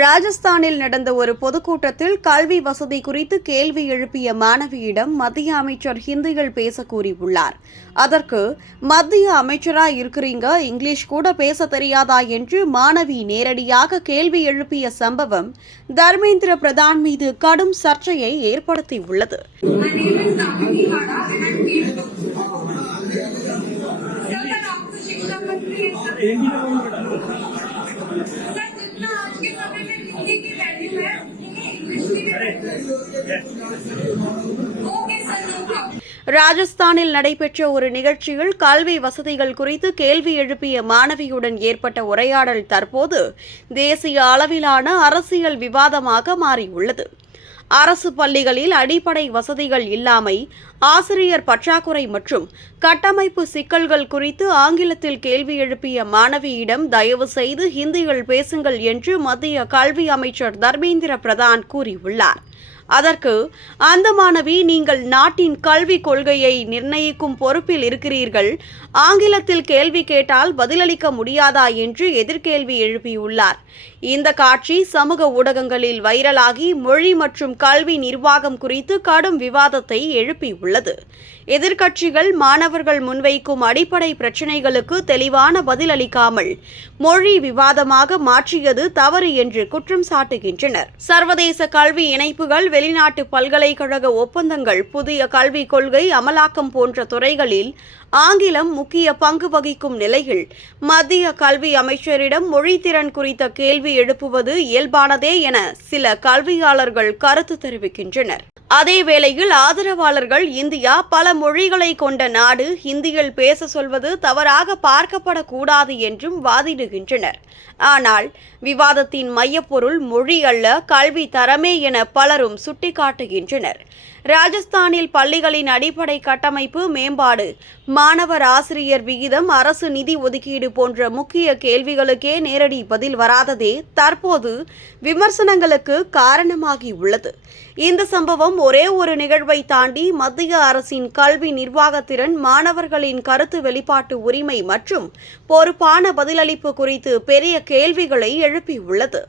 ராஜஸ்தானில் நடந்த ஒரு பொதுக்கூட்டத்தில் கல்வி வசதி குறித்து கேள்வி எழுப்பிய மாணவியிடம் மத்திய அமைச்சர் ஹிந்தியில் பேச கூறியுள்ளார். அதற்கு மத்திய அமைச்சரா இருக்கிறீங்க, இங்கிலீஷ் கூட பேச தெரியாதா என்று மாணவி நேரடியாக கேள்வி எழுப்பிய சம்பவம் தர்மேந்திர பிரதான் மீது கடும் சர்ச்சையை ஏற்படுத்தியுள்ளது. ராஜஸ்தானில் நடைபெற்ற ஒரு நிகழ்ச்சியில் கல்வி வசதிகள் குறித்து கேள்வி எழுப்பிய மாணவியுடன் ஏற்பட்ட உரையாடல் தற்போது தேசிய அளவிலான அரசியல் விவாதமாக மாறியுள்ளது. அரசு பள்ளிகளில் அடிப்படை வசதிகள் இல்லாமை, ஆசிரியர் பற்றாக்குறை மற்றும் கட்டமைப்பு சிக்கல்கள் குறித்து ஆங்கிலத்தில் கேள்வி எழுப்பிய மாணவியிடம் தயவு செய்து ஹிந்தியில் பேசுங்கள் என்று மத்திய கல்வி அமைச்சர் தர்மேந்திர பிரதான் கூறியுள்ளார். அதற்கு அந்த மாணவி, நீங்கள் நாட்டின் கல்விக் கொள்கையை நிர்ணயிக்கும் பொறுப்பில் இருக்கிறீர்கள், ஆங்கிலத்தில் கேள்வி கேட்டால் பதிலளிக்க முடியாதா என்று எதிர்கேள்வி எழுப்பியுள்ளார். இந்த காட்சி சமூக ஊடகங்களில் வைரலாகி மொழி மற்றும் கல்வி நிர்வாகம் குறித்து கடும் விவாதத்தை எழுப்பியுள்ளது. எதிர்க்கட்சிகள் மாணவர்கள் முன்வைக்கும் அடிப்படை பிரச்சினைகளுக்கு தெளிவான பதிலளிக்காமல் மொழி விவாதமாக மாற்றியது தவறு என்று குற்றம் சாட்டுகின்றனர். சர்வதேச கல்வி இணைப்புகள், வெளிநாட்டு பல்கலைக்கழக ஒப்பந்தங்கள், புதிய கல்விக் கொள்கை அமலாக்கம் போன்ற துறைகளில் ஆங்கிலம் முக்கிய பங்கு வகிக்கும் நிலையில் மத்திய கல்வி அமைச்சரிடம் மொழித்திறன் குறித்த கேள்வி எழுப்புவது இயல்பானதே என சில கல்வியாளர்கள் கருத்து தெரிவிக்கின்றனர். அதேவேளையில் ஆதரவாளர்கள் இந்தியா பல மொழிகளை கொண்ட நாடு, ஹிந்தியில் பேச சொல்வது தவறாக பார்க்கப்படக்கூடாது என்றும் வாதிடுகின்றனர். ஆனால் விவாதத்தின் மையப்பொருள் மொழி அல்ல, கல்வி தரமே என பலரும் சுட்டிக்காட்டுகின்றனர். ராஜஸ்தானில் பள்ளிகளின் அடிப்படை கட்டமைப்பு மேம்பாடு, மாணவர் ஆசிரியர் விகிதம், அரசு நிதி ஒதுக்கீடு போன்ற முக்கிய கேள்விகளுக்கே நேரடி பதில் வராததே தற்போது விமர்சனங்களுக்கு காரணமாகியுள்ளது. இந்த சம்பவம் ஒரே ஒரு நிகழ்வை தாண்டி மத்திய அரசின் கல்வி நிர்வாகத்திறன், மாணவர்களின் கருத்து வெளிப்பாட்டு உரிமை மற்றும் பொறுப்பான பதிலளிப்பு குறித்து பெரிய கேள்விகளை எழுப்பியுள்ளது.